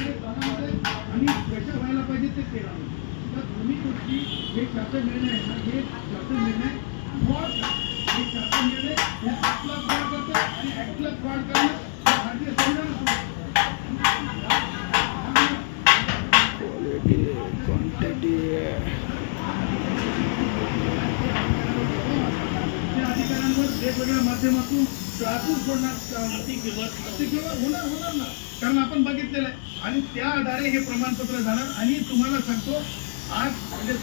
आणि कशा व्हायला पाहिजे ते केला. तर दोन्ही गोष्टी हे शासन निर्णय आहे ना, हे शासन निर्णय हे शासन निर्णय हे ऍक्टला फ्रॉड करते आणि ऍक्टला फ्रॉड करणं भारतीय संविधान क्वांटिटी अधिकाऱ्यांवर वेगवेगळ्या माध्यमातून होणार ना, कारण आपण बघितलेलं आहे आणि त्या आधारे हे प्रमाणपत्र झालं. आणि तुम्हाला सांगतो आज म्हणजे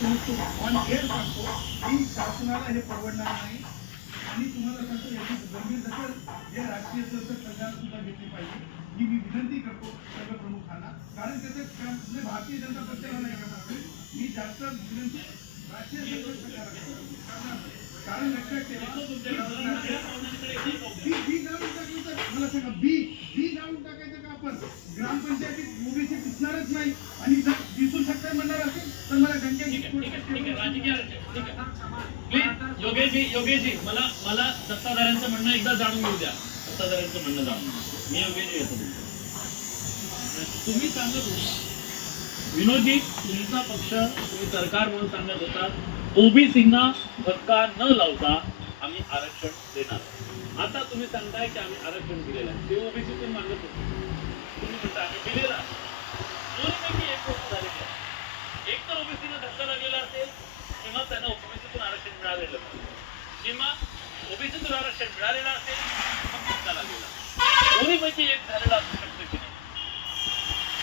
ऑन एअर सांगतो की शासनाला हे परवडणार नाही. आणि तुम्हाला सांगतो याची गंभीर दखल जे राष्ट्रीय संघाला सुद्धा घेतली पाहिजे ही मी विनंती करतो सर्व प्रमुखांना. कारण त्याचं म्हणजे भारतीय जनता पक्षाला नाही करणार मी जास्त विनंती राष्ट्रीय सरकारला. कारण लक्षात ठेवा मला सांगा बी जाऊन टाकायचं का आपण ग्रामपंचायतीत ओबीसी दिसणारच नाही आणि जर दिसू शकतात म्हणणार असेल तर मला योगेशजी मला सत्ताधाऱ्यांचं म्हणणं एकदा जाणून घेऊ द्या. सत्ताधाऱ्यांचं म्हणणं जाणून मी योगेशजी येतो. तुम्ही सांगत होता विनोदजी, तुमचा पक्ष तुम्ही सरकार म्हणून सांगत होता ओबीसींना धक्का न लावता आम्ही आरक्षण देणार. आता तुम्ही सांगताय की आम्ही आरक्षण दिलेलं आहे. ते ओबीसीतून मागत होते, तुम्ही म्हणता आम्ही दिलेला आहे. दोन्हीपैकी एक गोष्ट झालेली आहे. एक तर ओबीसीला धक्का लागलेला असेल किंवा त्यांना ओबीसीतून आरक्षण मिळालेलं किंवा ओबीसीतून आरक्षण मिळालेलं असेल मग धक्का लागलेला. दोन्हीपैकी एक झालेला असू शकतो.